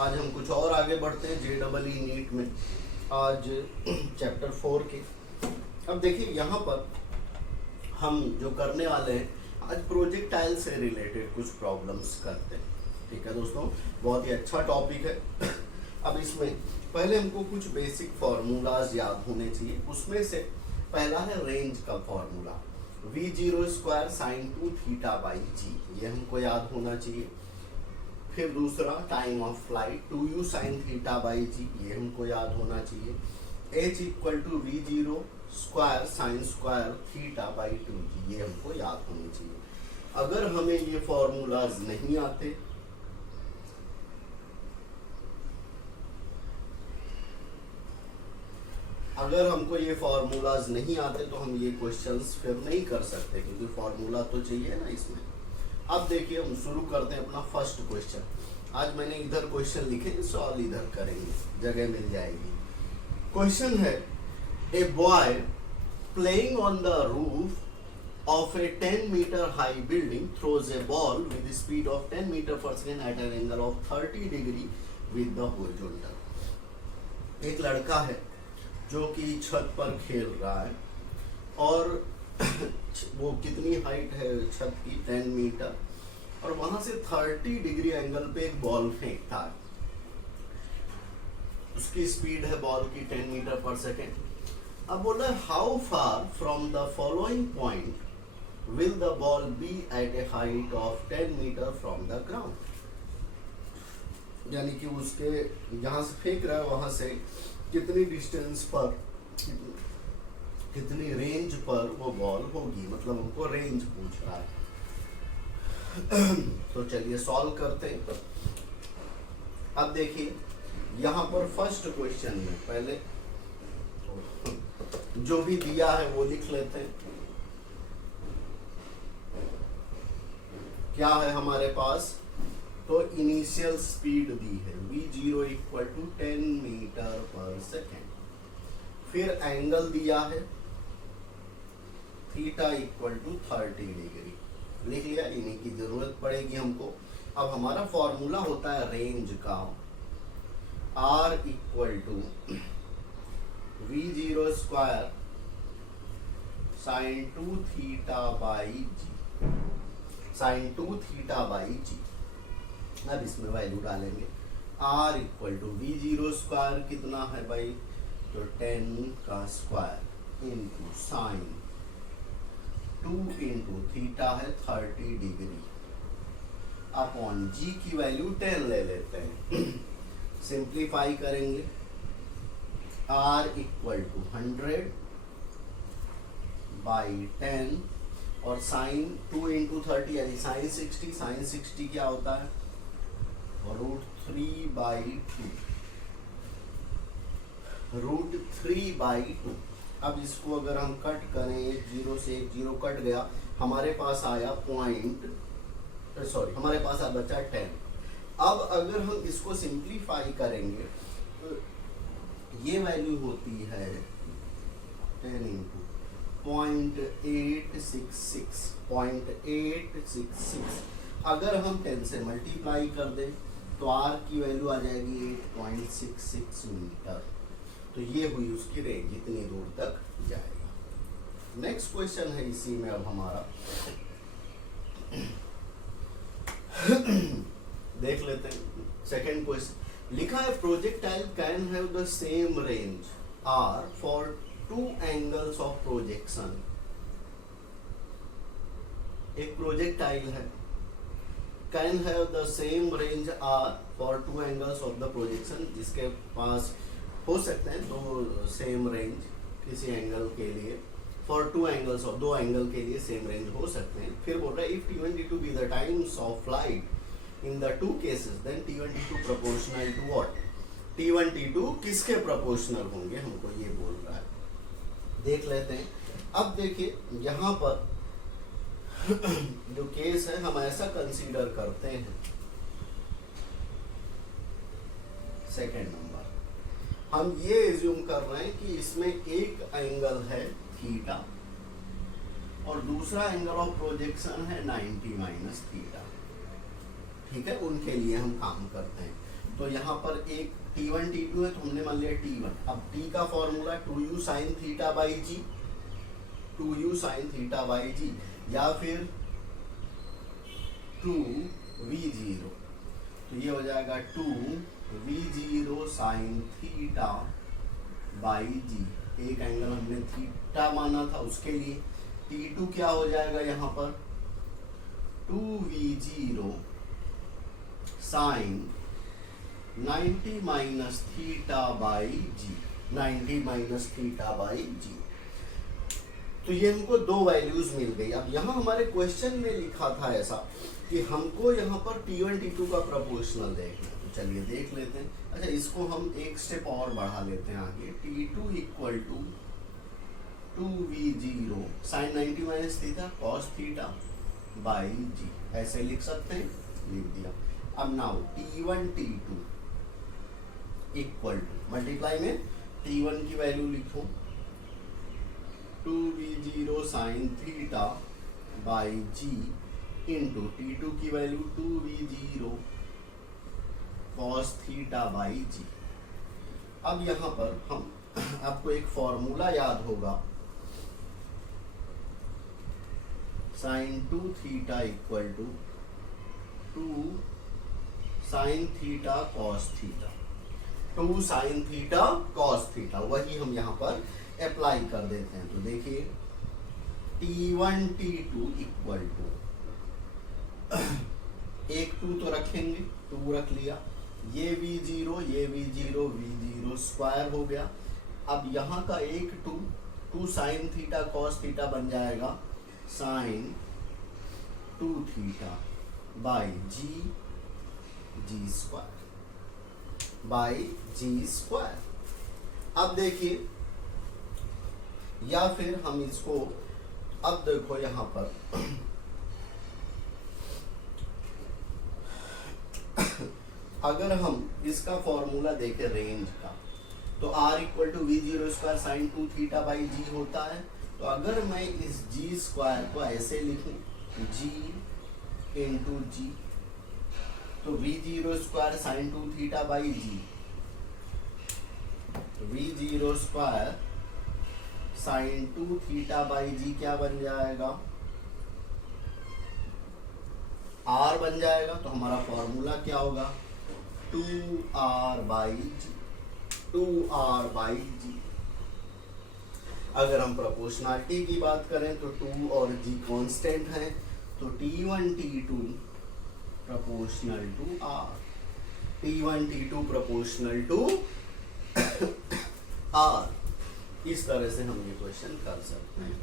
आज हम कुछ और आगे बढ़ते हैं JEE नीट में, आज चैप्टर 4 के। अब देखिए यहाँ पर हम जो करने वाले हैं, आज प्रोजेक्टाइल से रिलेटेड कुछ प्रॉब्लम्स करते हैं। ठीक है दोस्तों, बहुत ही अच्छा टॉपिक है। अब इसमें पहले हमको कुछ बेसिक फार्मूलाज याद होने चाहिए। उसमें से पहला है रेंज का formula, v0² sin 2 theta by g, ये हमको याद होना चाहिए। फिर दूसरा time of flight 2u sin theta by g, ये हमको याद होना चाहिए। h = v0² sin² theta by 2g, ये हमको याद होनी चाहिए। अगर हमें ये फॉर्मूलाज नहीं आते, अगर हमको ये फार्मूलाज नहीं आते तो हम ये क्वेश्चंस फिर नहीं कर सकते, क्योंकि फार्मूला तो चाहिए ना इसमें। अब देखिए हम शुरू करते हैं अपना फर्स्ट क्वेश्चन। आज मैंने इधर क्वेश्चन लिखे, सॉल्व इधर करेंगे, जगह मिल जाएगी। क्वेश्चन है, a boy playing on the roof of a 10 metre high building throws a ball with speed of 10 metre per second at an angle of 30 degree with the horizontal. एक लड़का है जो कि छत पर खेल रहा है और वो कितनी हाइट है छत की, 10 मीटर, और वहां से 30 डिग्री एंगल पे एक बॉल फेंकता है। उसकी स्पीड है बॉल की 10 मीटर पर सेकेंड। अब बोल रहा है, how far from the following point will the ball be at a height of 10 metre from the ground. यानी कि उसके जहां से फेंक रहा है वहां से कितनी डिस्टेंस पर, कितनी रेंज पर वो बॉल होगी, मतलब हमको रेंज पूछ रहा है। तो चलिए सॉल्व करते हैं। अब देखिए यहाँ पर फर्स्ट क्वेश्चन में पहले जो भी दिया है वो लिख लेते हैं। क्या है हमारे पास, तो इनिशियल स्पीड दी है v0 = 10 मीटर पर सेकेंड। फिर एंगल दिया है थीटा = 30 डिग्री, लिख लिया, इन्हीं की जरूरत पड़ेगी हमको। अब हमारा फॉर्मूला होता है रेंज का, r = v0² sin 2 theta by g, sin 2 theta by g. अब इसमें वैल्यू डालेंगे, r = v0² कितना है भाई, तो 10 का square into sine 2 into theta है 30 डिग्री अपॉन g की वैल्यू 10 ले लेते हैं। सिंप्लीफाई करेंगे, r = 100 बाई 10 और साइन 2 इंटू 30 यानी साइन 60। साइन 60 क्या होता है, √3/2। अब इसको अगर हम कट करें, 0 से 1 0 कट गया, हमारे पास आया हमारे पास बचा 10। अब अगर हम इसको सिंप्लीफाई करेंगे तो ये वैल्यू होती है 10 इंटू 0.866। अगर हम 10 से मल्टीप्लाई कर दें तो r की वैल्यू आ जाएगी 8.66 मीटर। तो ये हुई उसकी रेंज, इतनी दूर तक जाएगा। नेक्स्ट क्वेश्चन है इसी में अब हमारा, देख लेते हैं। सेकंड क्वेश्चन लिखा है, projectile can have the same range r for 2 angles of projection. एक प्रोजेक्टाइल है, can have the same range r for 2 angles of the projection, जिसके पास हो सकते हैं दो सेम रेंज किसी एंगल के लिए, फॉर 2 एंगल्स ऑफ, 2 एंगल के लिए सेम रेंज हो सकते हैं। फिर बोल रहा है, if t1 t2 be the times of flight in the 2 cases then t1 t2 proportional to what. t1 t2 किसके प्रोपोर्शनल होंगे, हमको ये बोल रहा है। देख लेते हैं। अब देखिए यहाँ पर जो केस है हम ऐसा कंसीडर करते हैं, सेकेंड नंबर, हम ये एज्यूम कर रहे हैं कि इसमें एक एंगल है थीटा और दूसरा एंगल ऑफ प्रोजेक्शन है 90 - थीटा। ठीक है, उनके लिए हम काम करते हैं। तो यहाँ पर एक T1 T2 है तो हमने मान लिया T1। अब T का formula 2u sin theta by g, 2u sin theta by g, या फिर 2v0, तो ये हो जाएगा 2v0 sin थीटा बाई जी। एक एंगल हमने थीटा माना था उसके लिए। T2 क्या हो जाएगा यहाँ पर 2v0 sin 90 minus theta by g, 90 minus theta by g. तो ये हमको दो वैल्यूज मिल गई। अब यहाँ हमारे क्वेश्चन में लिखा था ऐसा कि हमको यहाँ पर T1 T2 का प्रोपोर्शनल देखना है, तो चलिए देख लेते हैं। अच्छा, इसको हम एक स्टेप और बढ़ा लेते हैं आगे। T2 equal to 2v0 sin 90 minus theta cos theta by g, ऐसे लिख सकते हैं, लिख दिया। अब now T1 T2 equal to, multiply में T1 की वैल्यू लिखो 2v0 sin theta by g into T2 की value 2v0 cos theta by g. अब यहाँ पर हम आपको एक फॉर्मूला याद होगा, sin 2 theta equal to 2 sin theta cos theta, 2 sin theta cos theta, वही हम यहाँ पर अप्लाई कर देते हैं। तो देखिए T1 T2 इक्वल टू, एक 2 तो रखेंगे, 2 रख लिया, ये v0 ये v0, v0 स्क्वायर हो गया। अब यहाँ का एक 2 sin थीटा cos थीटा बन जाएगा sin 2 theta by g square by g square. अब देखिए, या फिर हम इसको, अब देखो यहाँ पर अगर हम इसका फॉर्मूला देखें रेंज का, तो r equal to v0 square sine 2 theta by g होता है। तो अगर मैं इस जी स्क्वायर को ऐसे लिखूं, g इंटू जी, तो v0 square sine 2 theta by g, v0 square sine 2 theta by g क्या बन जाएगा, r बन जाएगा। तो हमारा फॉर्मूला क्या होगा 2r by ji, 2r by जी। अगर हम प्रोपोर्शनलिटी की बात करें तो 2 और g कांस्टेंट हैं, तो T1 T2 proportional to r, T1 T2 proportional to r। इस तरह से हम ये क्वेश्चन कर सकते हैं।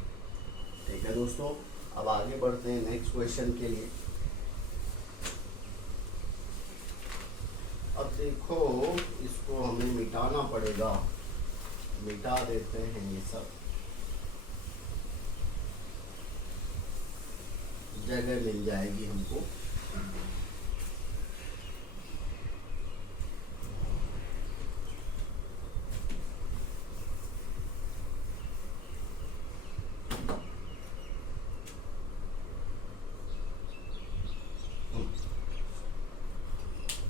ठीक है दोस्तों, अब आगे बढ़ते हैं नेक्स्ट क्वेश्चन के लिए। अब देखो, इसको हमें मिटाना पड़ेगा, मिटा देते हैं ये सब, जगह मिल जाएगी हमको।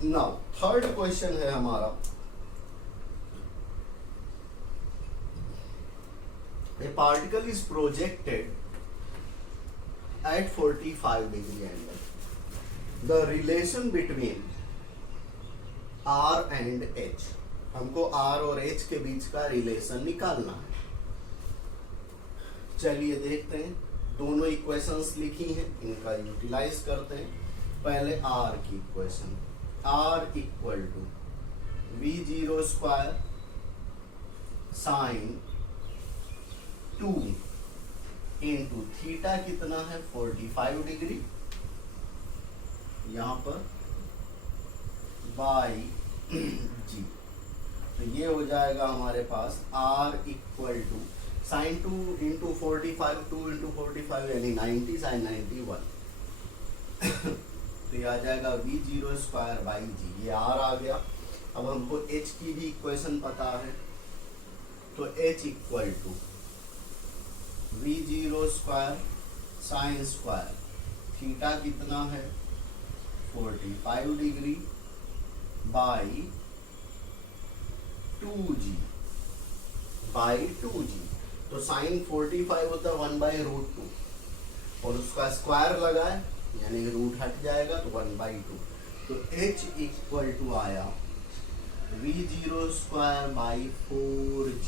नाउ थर्ड क्वेश्चन है हमारा, a particle is projected at 45 degree angle. The relation between R and H, हमको R और H के बीच का रिलेशन निकालना है। चलिए देखते हैं, दोनों इक्वेशंस लिखी हैं, इनका यूटिलाइज करते हैं। पहले R की equation, R equal to v0 square sine 2 into theta कितना है 45 डिग्री यहाँ पर बाई जी। तो ये हो जाएगा हमारे पास R equal to sine 2 into 45, 2 into 45 यानी 90 साइन 91। तो ये आ जाएगा v0 स्क्वायर बाई जी, ये R आ गया। अब हमको H की भी इक्वेशन पता है, तो H equal to v0 square sine square theta कितना है 45 degree by 2g by 2g। तो साइन 45 होता है 1/√2 और उसका स्क्वायर लगाए यानी रूट हट जाएगा तो 1/2। तो h इक्वल टू आया v0² by 4g,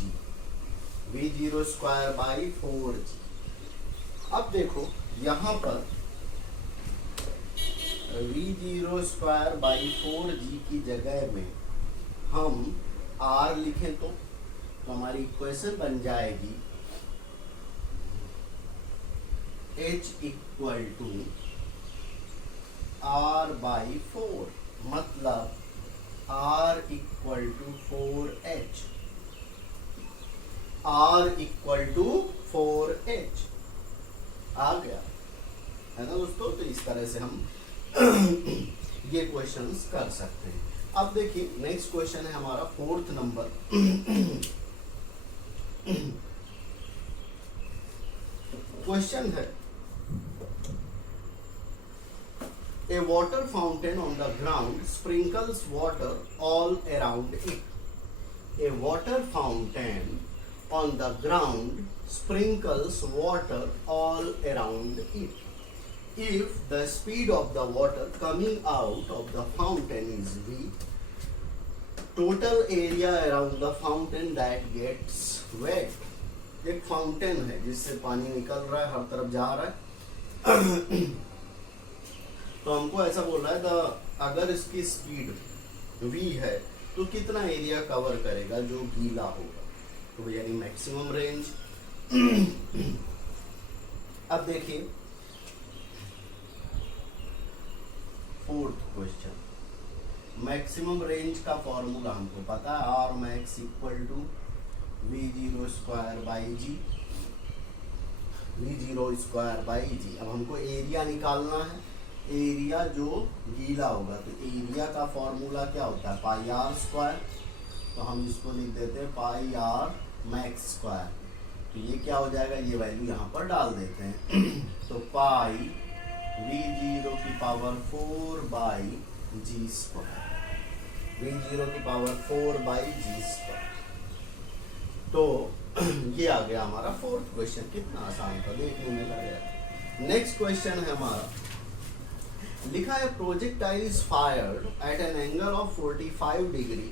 v0² by 4g। अब देखो यहाँ पर v0² बाई 4g की जगह में हम r लिखें तो हमारी इक्वेशन बन जाएगी h equal to r by 4, मतलब r equal to 4h, r equal to 4h आ गया है ना दोस्तों। तो इस तरह से हम ये क्वेश्चंस कर सकते हैं। अब देखिए नेक्स्ट क्वेश्चन है हमारा 4th नंबर। क्वेश्चन है A water fountain on the ground sprinkles water all around it. A water fountain on the ground sprinkles water all around it. If the speed of the water coming out of the fountain is v, total area around the fountain that gets wet. एक fountain है जिससे पानी निकल रहा है, हर तरफ जा रहा है। तो हमको ऐसा बोल रहा है अगर इसकी स्पीड v है तो कितना एरिया कवर करेगा जो गीला होगा, तो यानी मैक्सिमम रेंज। अब देखिए 4th क्वेश्चन, मैक्सिमम रेंज का फॉर्मूला हमको पता है, R max equal to v0² by g, v0² by g. अब हमको एरिया निकालना है, एरिया जो गीला होगा, तो एरिया का फॉर्मूला क्या होता है पाई आर स्क्वायर, तो हम इसको लिख देते हैं पाई आर मैक्स स्क्वायर। तो ये क्या हो जाएगा, ये वैल्यू यहाँ पर डाल देते हैं। तो पाई v0 की power 4 by g square, v0 की पावर 4 बाई जी स्क्वायर। तो ये आ गया हमारा 4th क्वेश्चन। कितना आसान था, देखने में लग गया। नेक्स्ट क्वेश्चन है हमारा, लिखा है projectile is fired eight an angle of 45 degree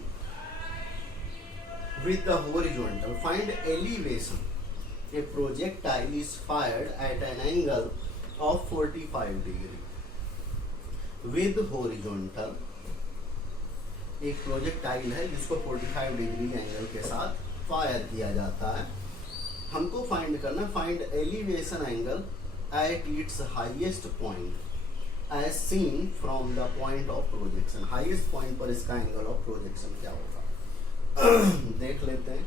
with the horizontal, find elevation. A projectile is fired eight an angle of 45 degree with horizontal. एक प्रोजेक्टाइल है जिसको 45 डिग्री एंगल के साथ फायर किया जाता है। हमको फाइंड करना, find elevation angle at its highest point as seen from the point of projection। Highest point पर इसका एंगल ऑफ प्रोजेक्शन क्या होगा देख लेते हैं।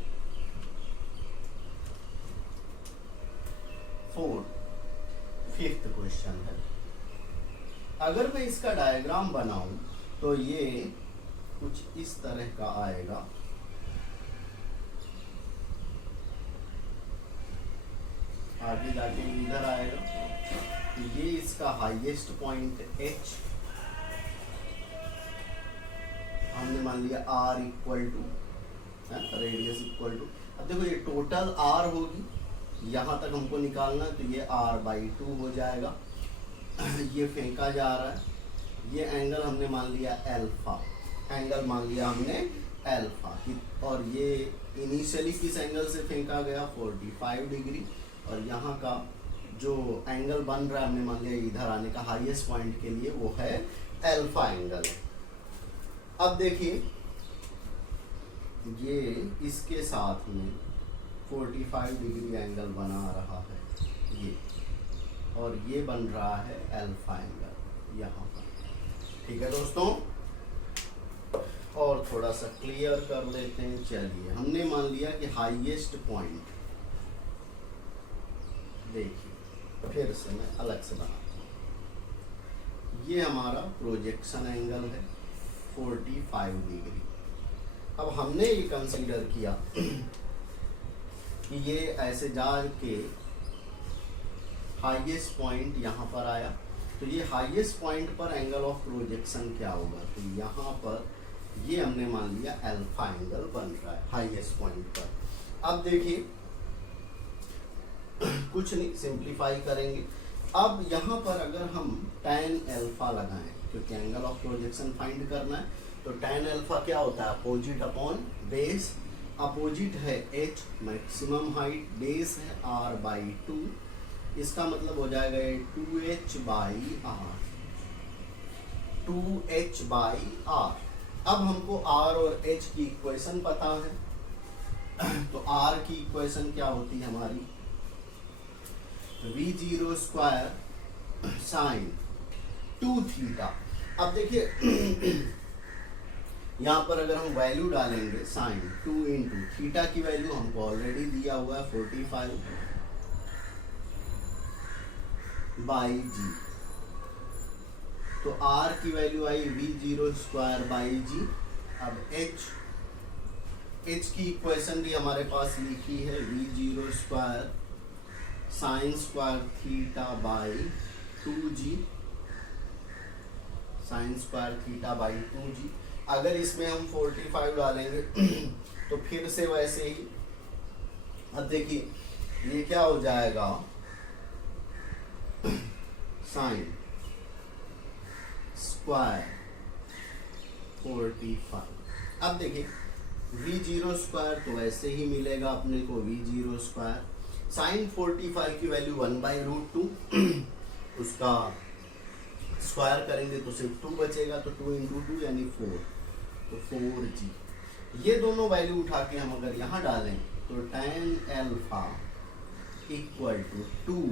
5th क्वेश्चन है, अगर मैं इसका डायग्राम बनाऊं तो ये कुछ इस तरह का आएगा। आगे जाके इधर आएगा, ये इसका हाईएस्ट पॉइंट H, हमने मान लिया R equal to radius equal to. अब देखो ये टोटल R होगी, यहाँ तक हमको निकालना है, तो ये r/2 हो जाएगा। ये फेंका जा रहा है, ये एंगल हमने मान लिया अल्फा, एंगल मान लिया हमने अल्फा, और ये इनिशियली किस एंगल से फेंका गया 45 डिग्री, और यहाँ का जो एंगल बन रहा है हमने मान लिया इधर आने का हाईएस्ट पॉइंट के लिए वो है अल्फा एंगल। अब देखिए ये इसके साथ में 45 डिग्री एंगल बना रहा है ये, और ये बन रहा है अल्फा एंगल यहाँ पर। ठीक है दोस्तों, और थोड़ा सा क्लियर कर लेते हैं। चलिए हमने मान लिया कि हाईएस्ट पॉइंट, देखिए फिर से मैं अलग से बनाता हूँ, ये हमारा प्रोजेक्शन एंगल है 45 डिग्री। अब हमने ये कंसीडर किया कि ये ऐसे जा के हाईएस्ट पॉइंट यहाँ पर आया, तो ये हाईएस्ट पॉइंट पर एंगल ऑफ प्रोजेक्शन क्या होगा, तो यहाँ पर ये हमने मान लिया अल्फा एंगल बन रहा है हाईएस्ट पॉइंट पर। अब देखिए कुछ नहीं, सिंप्लीफाई करेंगे। अब यहाँ पर अगर हम tan अल्फा लगाएं, क्योंकि एंगल ऑफ प्रोजेक्शन फाइंड करना है, तो tan अल्फा क्या होता है, अपोजिट अपॉन बेस। अपोजिट है h, मैक्सिमम हाइट, बेस है r/2, इसका मतलब हो जाएगा ये 2h/r, 2h/r। अब हमको r और h की इक्वेशन पता है, तो r की इक्वेशन क्या होती है हमारी, v0 स्क्वायर साइन 2 थीटा। अब देखिए यहाँ पर अगर हम वैल्यू डालेंगे साइन 2 इंटू थीटा की वैल्यू हमको ऑलरेडी दिया हुआ है 45/g, तो r की वैल्यू आई v0 स्क्वायर बाई जी। अब h की इक्वेशन भी हमारे पास लिखी है v0 square sine square theta by 2g, sign square theta by 2g। अगर इसमें हम 45 डालेंगे तो फिर से वैसे ही, अब देखिए ये क्या हो जाएगा, साइन स्क्वायर 45। अब देखिए v0 स्क्वायर तो वैसे ही मिलेगा अपने को v0 स्क्वायर साइन 45 की वैल्यू 1/√2, उसका स्क्वायर करेंगे तो सिर्फ 2 बचेगा, तो 2 इंटू 2 यानी 4, तो 4g। ये दोनों वैल्यू उठा के हम अगर यहाँ डालें तो tan alpha equal to 2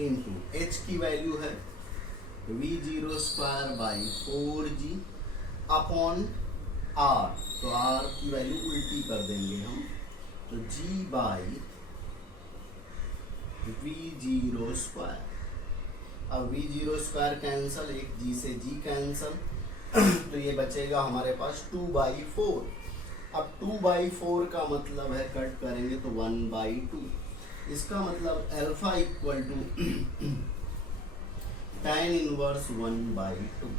into h की वैल्यू है v0 square by 4g upon r, तो r की वैल्यू उल्टी कर देंगे हम, तो g बाई v0 स्क्वायर। अब v0 स्क्वायर कैंसल, एक g से g कैंसल, तो ये बचेगा हमारे पास 2/4। अब 2/4 का मतलब है कट करेंगे तो 1/2, इसका मतलब alpha equal to tan inverse 1/2।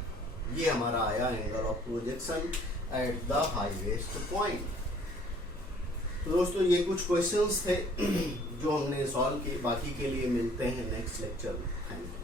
ये हमारा आया angle of projection at the highest point. तो दोस्तों ये कुछ क्वेश्चंस थे जो हमने सॉल्व किए, बाकी के लिए मिलते हैं नेक्स्ट लेक्चर में। Thank you.